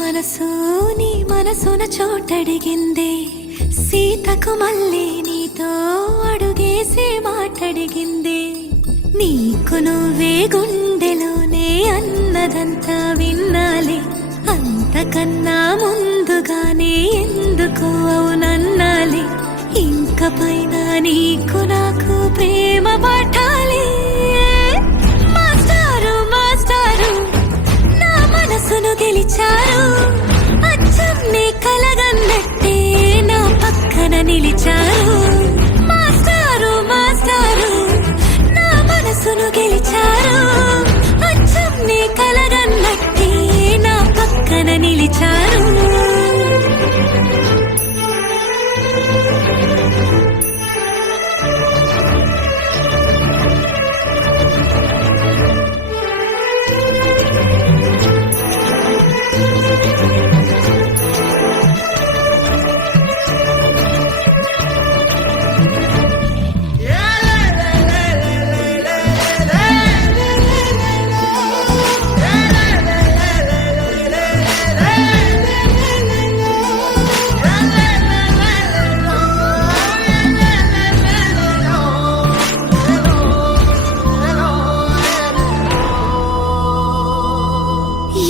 మనసు నీ మనసున చోటడిగిందే, సీతకు మళ్ళీ నీతో అడుగేసి మాటడిగిందే. నీకు నువ్వే గుండెలోనే అన్నదంతా విన్నాలే, అంతకన్నా ముందుగానే ఎందుకు అవునన్నాలే. ఇంక పైన నీకు నాకు ప్రేమ పాఠాలే. మాస్టారు మాస్టారు నా మనసును గెలిచారు, అచ్చం నీ కలగన్నట్టే నా పక్కన నిలిచారు. మాస్టారు మాస్టారు నా మనసును గెలిచారు, అచ్చం నీ కలగన్నట్టే నా పక్కన నిలిచారు.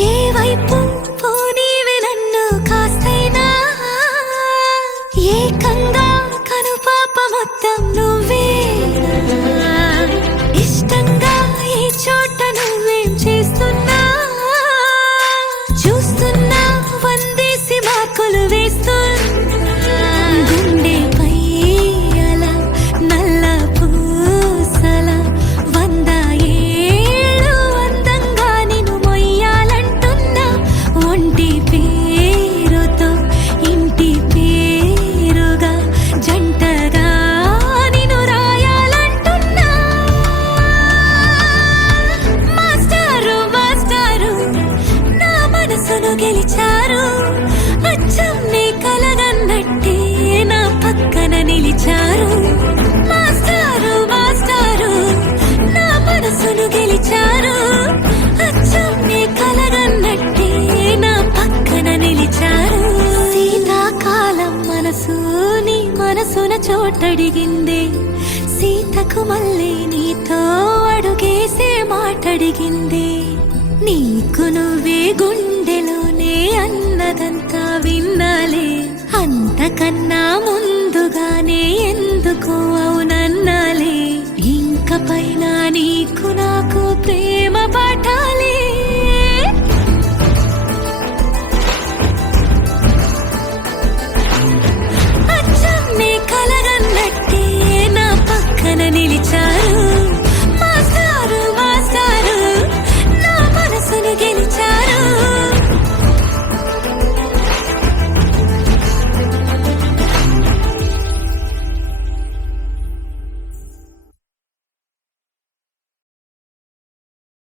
ఏ వైపు పోనీవి నన్ను కాస్తైనా, ఏకంగా కనుపాప మొత్తం నువ్వే. ఇష్టంగా ఏ చోట నువ్వేం చేస్తున్నా, చూస్తున్నా వందేసి మార్కులు వేస్తున్నా. గుండెపై అలా నల్ల పూసల 100 ఏళ్ళు అందంగా నిన్ను మొయ్యాలంటున్నా. ఒంటి పేరుతో ఇంటి పేరుగా జంటగా నిన్ను రాయాలంటున్నా. మాస్టారు మాస్టారు నా మనసును గెలిచారు, అచ్చం నీ కలగన్నట్టే నా పక్కన నిలిచారు. మాస్టారు మాస్టారు నా మనసును గెలిచారు, అచ్చం నీ కలగన్నట్టే నా పక్కన నిలిచారు. శీతాకాలం మనసు నీ మనసున చోటడిగిందే, సీతకు మళ్ళీ నీతో అడుగేసే మాటడిగిందే. నీకు నువ్వే గుండెలోనే అన్నదంతా విన్నాలే, అంతకన్నా ముందుగానే ఎందుకు అవునన్నాలే. ఇంక పైన నీకు నాకు ప్రేమ పాఠాలే.